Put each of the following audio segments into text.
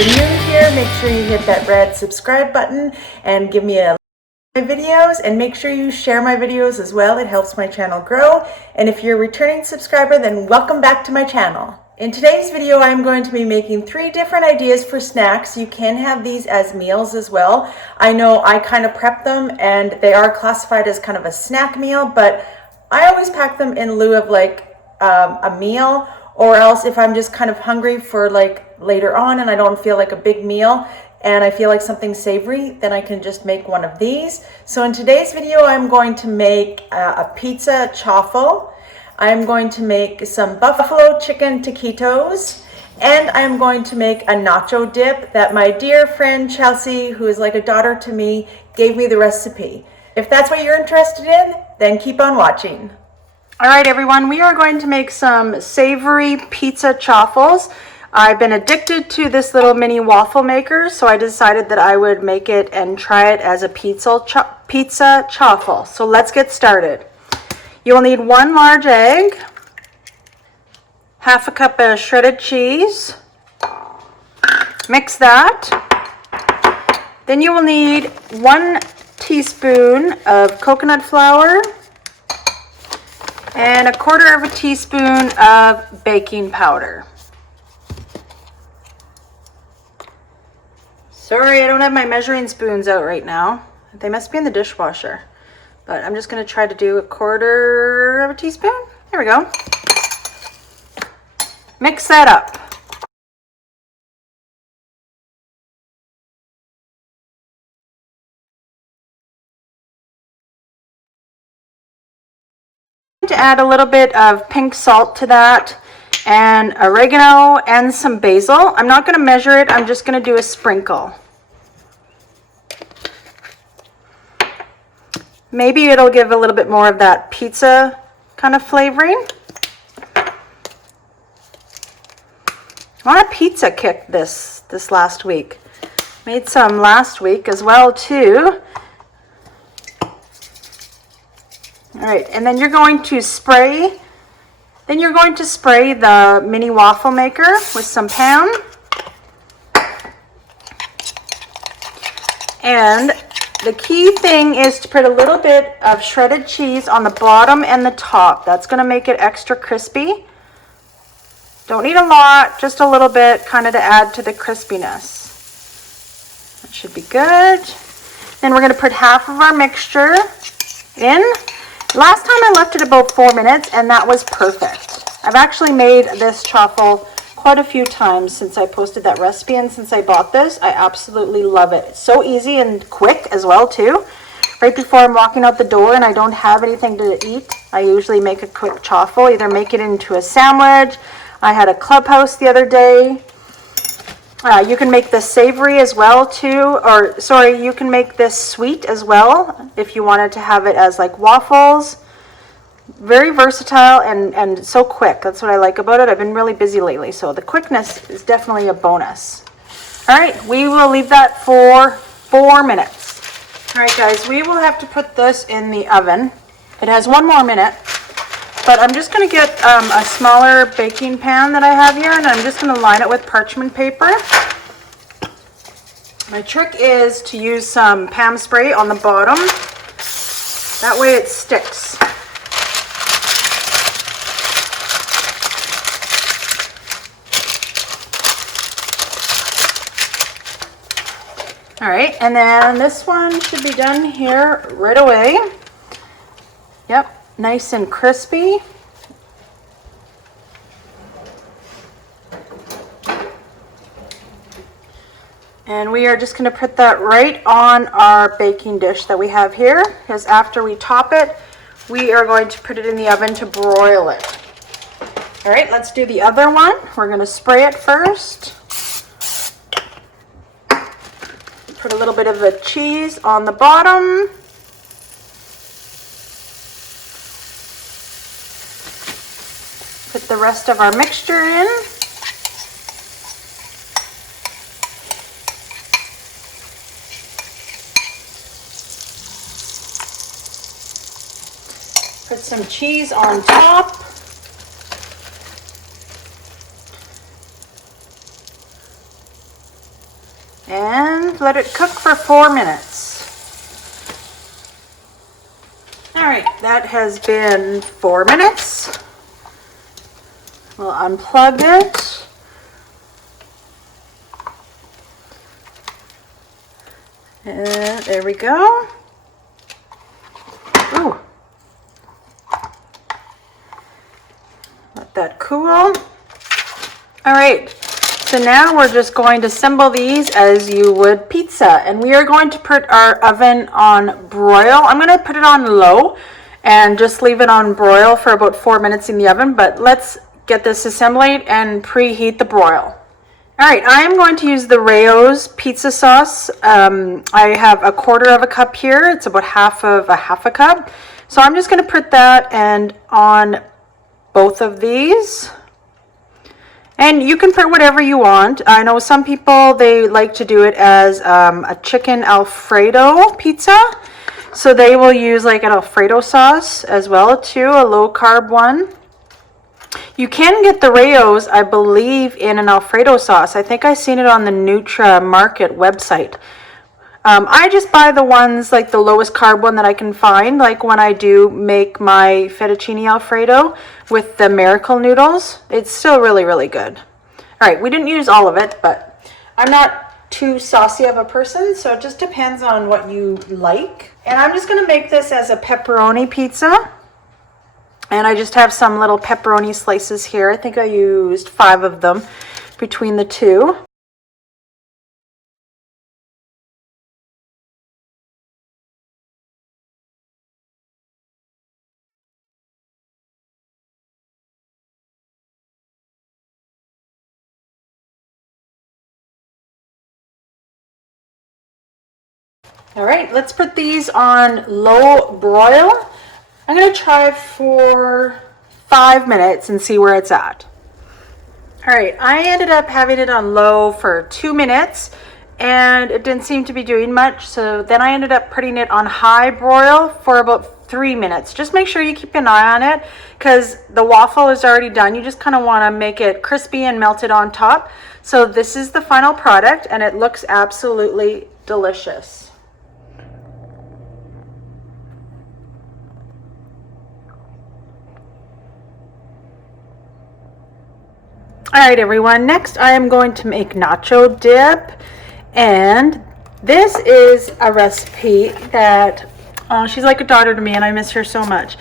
you're new here, make sure you hit that red subscribe button and give me a like my videos, and make sure you share my videos as well. It helps my channel grow. And if you're a returning subscriber, then welcome back to my channel. In today's video, I'm going to be making 3 different ideas for snacks. You can have these as meals as well. I know I kind of prep them and they are classified as kind of a snack meal, but I always pack them in lieu of like a meal, or else if I'm just kind of hungry for like later on and I don't feel like a big meal and I feel like something savory, then I can just make one of these. So in today's video, I'm going to make a pizza chaffle. I'm going to make some buffalo chicken taquitos, and I'm going to make a nacho dip that my dear friend Chelsea, who is like a daughter to me, gave me the recipe. If that's what you're interested in, then keep on watching. All right, everyone, we are going to make some savory pizza chaffles. I've been addicted to this little mini waffle maker, so I decided that I would make it and try it as a pizza chaffle. So let's get started. You will need 1 large egg, half a cup of shredded cheese. Mix that. Then you will need 1 teaspoon of coconut flour and 1/4 teaspoon of baking powder. Sorry, I don't have my measuring spoons out right now. They must be in the dishwasher. But I'm just going to try to do 1/4 teaspoon. There we go. Mix that up. To add a little bit of pink salt to that, and oregano and some basil. I'm not going to measure it, I'm just going to do a sprinkle. Maybe it'll give a little bit more of that pizza kind of flavoring. I'm on a pizza kick this last week. Made some last week as well too. All right, and then you're going to spray the mini waffle maker with some Pam. And the key thing is to put a little bit of shredded cheese on the bottom and the top. That's going to make it extra crispy. Don't need a lot, just a little bit, kind of to add to the crispiness. That should be good. Then we're going to put half of our mixture in. Last time I left it about 4 minutes, and that was perfect. I've actually made this chaffle quite a few times since I posted that recipe, and since I bought this, I absolutely love it. It's so easy and quick as well too. Right before I'm walking out the door and I don't have anything to eat, I usually make a quick chaffle, either make it into a sandwich. I had a clubhouse the other day. You can make this savory as well too, or sorry, you can make this sweet as well if you wanted to have it as like waffles. Very versatile and so quick. That's what I like about it. I've been really busy lately, so the quickness is definitely a bonus. All right, we will leave that for 4 minutes. All right, guys, we will have to put this in the oven. It has 1 more minute, but I'm just going to get a smaller baking pan that I have here, and I'm just going to line it with parchment paper. My trick is to use some Pam spray on the bottom. That way it sticks. All right, and then this one should be done here right away. Yep, nice and crispy. And we are just going to put that right on our baking dish that we have here, because after we top it, we are going to put it in the oven to broil it. All right, let's do the other one. We're going to spray it first. Put a little bit of the cheese on the bottom. Put the rest of our mixture in. Put some cheese on top. and let it cook for 4 minutes. All right, that has been 4 minutes. We'll unplug it. And there we go. Ooh. Let that cool. All right, so now we're just going to assemble these as you would pizza. And we are going to put our oven on broil. I'm going to put it on low and just leave it on broil for about 4 minutes in the oven. But let's get this assembled and preheat the broil. All right, I am going to use the Rao's pizza sauce. I have 1/4 cup here. It's about half a cup. So I'm just going to put that and on both of these. And you can put whatever you want. I know some people, they like to do it as a chicken Alfredo pizza. So they will use like an Alfredo sauce as well too, a low carb one. You can get the Rao's, I believe, in an Alfredo sauce. I think I seen it on the Nutra Market website. I just buy the ones, like the lowest carb one that I can find, like when I do make my fettuccine Alfredo with the miracle noodles. It's still really, really good. All right, we didn't use all of it, but I'm not too saucy of a person, so it just depends on what you like. And I'm just going to make this as a pepperoni pizza. And I just have some little pepperoni slices here. I think I used 5 of them between the two. All right, let's put these on low broil. I'm going to try for 5 minutes and see where it's at. All right, I ended up having it on low for 2 minutes and it didn't seem to be doing much. So then I ended up putting it on high broil for about 3 minutes. Just make sure you keep an eye on it because the waffle is already done. You just kind of want to make it crispy and melted on top. So this is the final product and it looks absolutely delicious. All right, everyone, next I am going to make nacho dip, and this is a recipe that, oh, she's like a daughter to me and I miss her so much.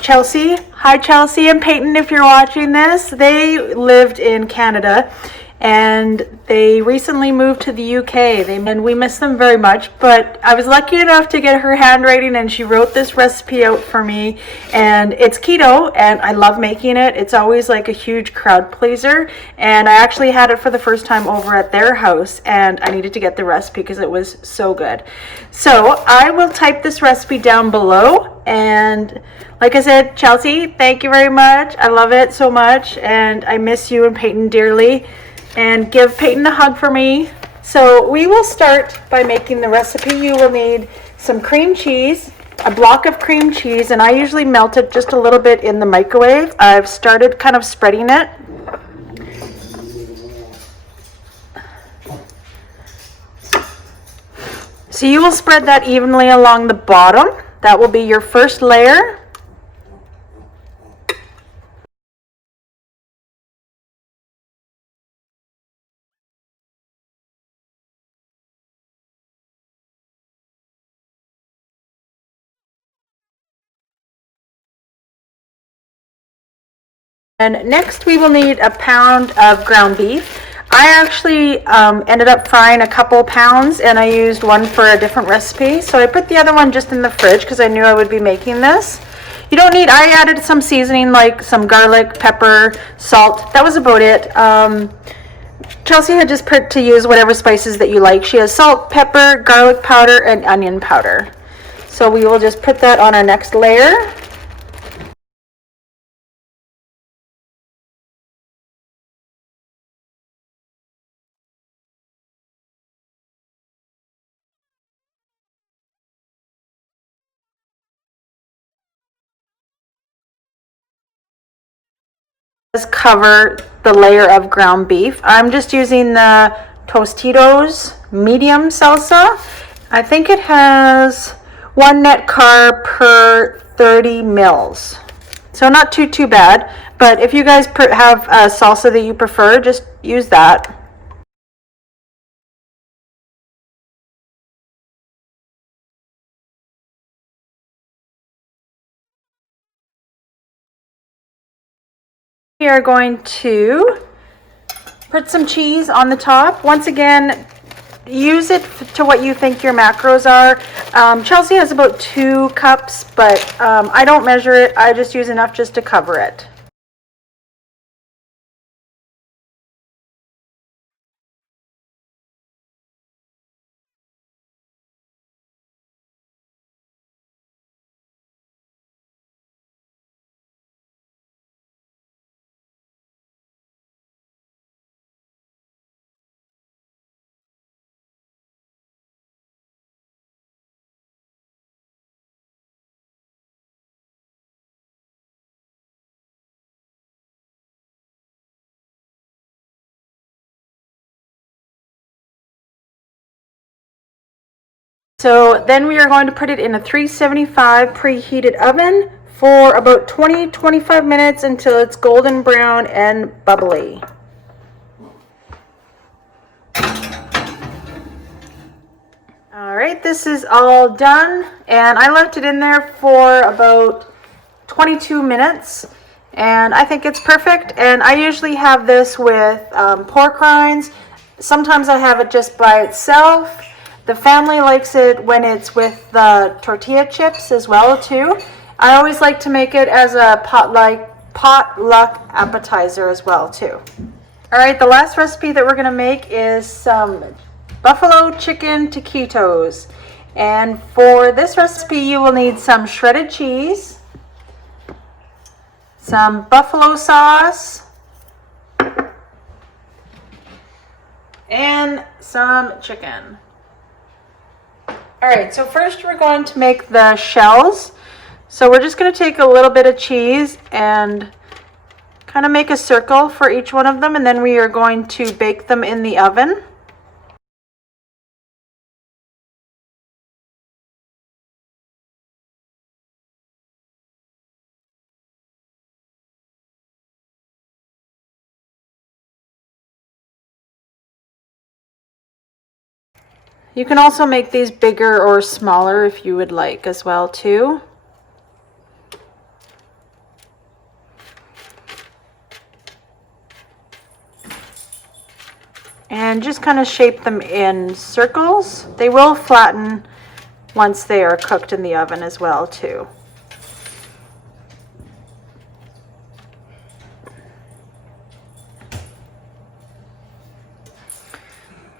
Chelsea, hi Chelsea and Peyton, if you're watching this, they lived in Canada and they recently moved to the UK and we miss them very much, but I was lucky enough to get her handwriting and she wrote this recipe out for me, and it's keto and I love making it. It's always like a huge crowd pleaser, and I actually had it for the first time over at their house and I needed to get the recipe because it was so good. So I will type this recipe down below, and like I said, Chelsea, thank you very much. I love it so much and I miss you and Peyton dearly. And give Peyton a hug for me. So we will start by making the recipe. You will need some cream cheese, a block of cream cheese, and I usually melt it just a little bit in the microwave. I've started kind of spreading it. So you will spread that evenly along the bottom. That will be your first layer. And next we will need a pound of ground beef. I actually ended up frying a couple pounds and I used one for a different recipe. So I put the other one just in the fridge because I knew I would be making this. You don't need, I added some seasoning like some garlic, pepper, salt. That was about it. Chelsea had just put to use whatever spices that you like. She has salt, pepper, garlic powder, and onion powder. So we will just put that on our next layer. Cover the layer of ground beef. I'm just using the Tostitos medium salsa. I think it has 1 net carb per 30 mils. So not too bad, but if you guys have a salsa that you prefer, just use that. We are going to put some cheese on the top. Once again, use it to what you think your macros are. Chelsea has about 2 cups, but I don't measure it. I just use enough just to cover it. So then we are going to put it in a 375 preheated oven for about 20-25 minutes until it's golden brown and bubbly. All right, this is all done, and I left it in there for about 22 minutes, and I think it's perfect. And I usually have this with pork rinds. Sometimes I have it just by itself. The family likes it when it's with the tortilla chips as well too. I always like to make it as a potluck appetizer as well too. All right, the last recipe that we're gonna make is some buffalo chicken taquitos. And for this recipe, you will need some shredded cheese, some buffalo sauce, and some chicken. All right, so first we're going to make the shells. So we're just going to take a little bit of cheese and kind of make a circle for each one of them, and then we are going to bake them in the oven. You can also make these bigger or smaller if you would like as well too. And just kind of shape them in circles. They will flatten once they are cooked in the oven as well too.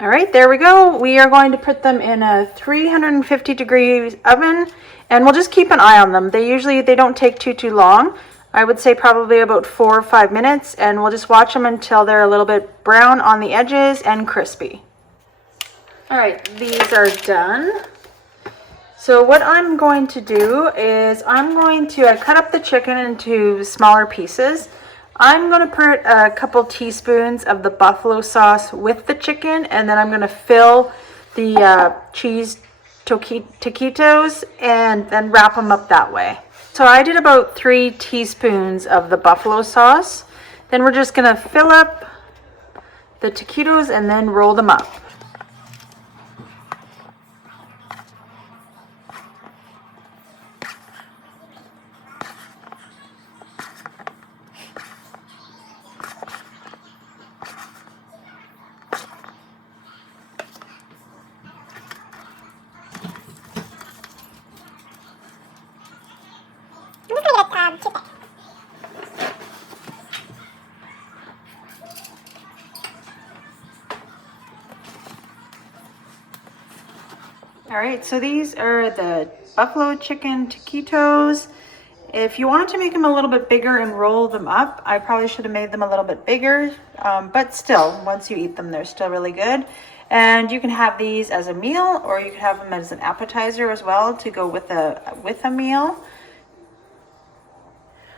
All right, there we go. We are going to put them in a 350-degree oven, and we'll just keep an eye on them. They don't take too long. I would say probably about 4 or 5 minutes, and we'll just watch them until they're a little bit brown on the edges and crispy. All right, these are done. So what I'm going to do is I cut up the chicken into smaller pieces. I'm going to put a couple teaspoons of the buffalo sauce with the chicken, and then I'm going to fill the cheese taquitos and then wrap them up that way. So I did about 3 teaspoons of the buffalo sauce. Then we're just going to fill up the taquitos and then roll them up. All right, so these are the buffalo chicken taquitos. If you wanted to make them a little bit bigger and roll them up, I probably should have made them a little bit bigger, but still, once you eat them, they're still really good. And you can have these as a meal, or you can have them as an appetizer as well to go with a meal.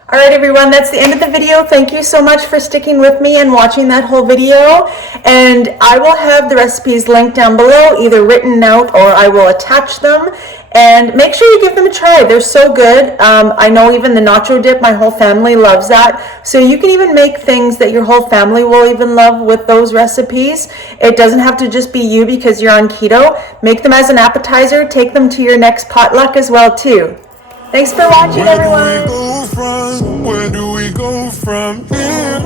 All right, everyone, that's the end of the video. Thank you so much for sticking with me and watching that whole video. And I will have the recipes linked down below, either written out or I will attach them. And make sure you give them a try. They're so good. I know even the nacho dip, my whole family loves that. So you can even make things that your whole family will even love with those recipes. It doesn't have to just be you because you're on keto. Make them as an appetizer. Take them to your next potluck as well, too. Thanks for watching, everyone. Where do we go from here?